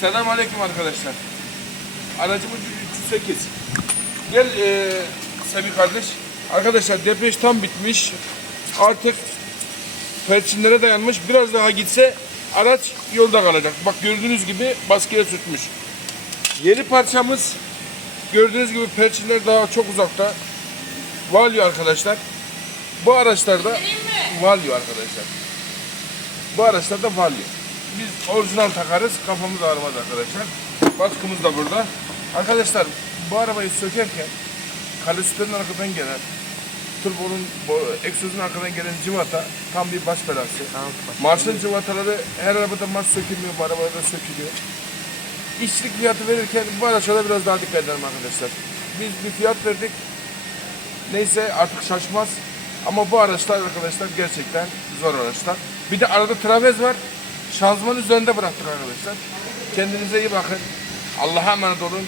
Selam aleyküm arkadaşlar. Aracımız 308. Gel e, Semih kardeş. Arkadaşlar depreş tam bitmiş. Artık perçinlere dayanmış. Biraz daha gitse araç yolda kalacak. Bak gördüğünüz gibi baskıya sürtmüş. Yeni parçamız gördüğünüz gibi perçinler daha çok uzakta. Valyo arkadaşlar. Bu araçlarda Valyo arkadaşlar. Bu araçlarda Valyo. Biz orijinal takarız. Kafamız ağrımaz arkadaşlar. Baskımız da burada. Arkadaşlar bu arabayı sökerken kalisitörün arkadan gelen turbonun egzozun arkadan gelen civata tam bir baş belası. Marşın civataları her arabada marş sökülmüyor, bu arabada da sökülüyor. İşçilik fiyatı verirken bu araçlara biraz daha dikkat edelim arkadaşlar. Biz bir fiyat verdik. Neyse artık şaşmaz. Ama bu araçlar arkadaşlar gerçekten zor araçlar. Bir de arada travez var. Şanzıman üzerinde bıraktık arkadaşlar. Kendinize iyi bakın. Allah'a emanet olun.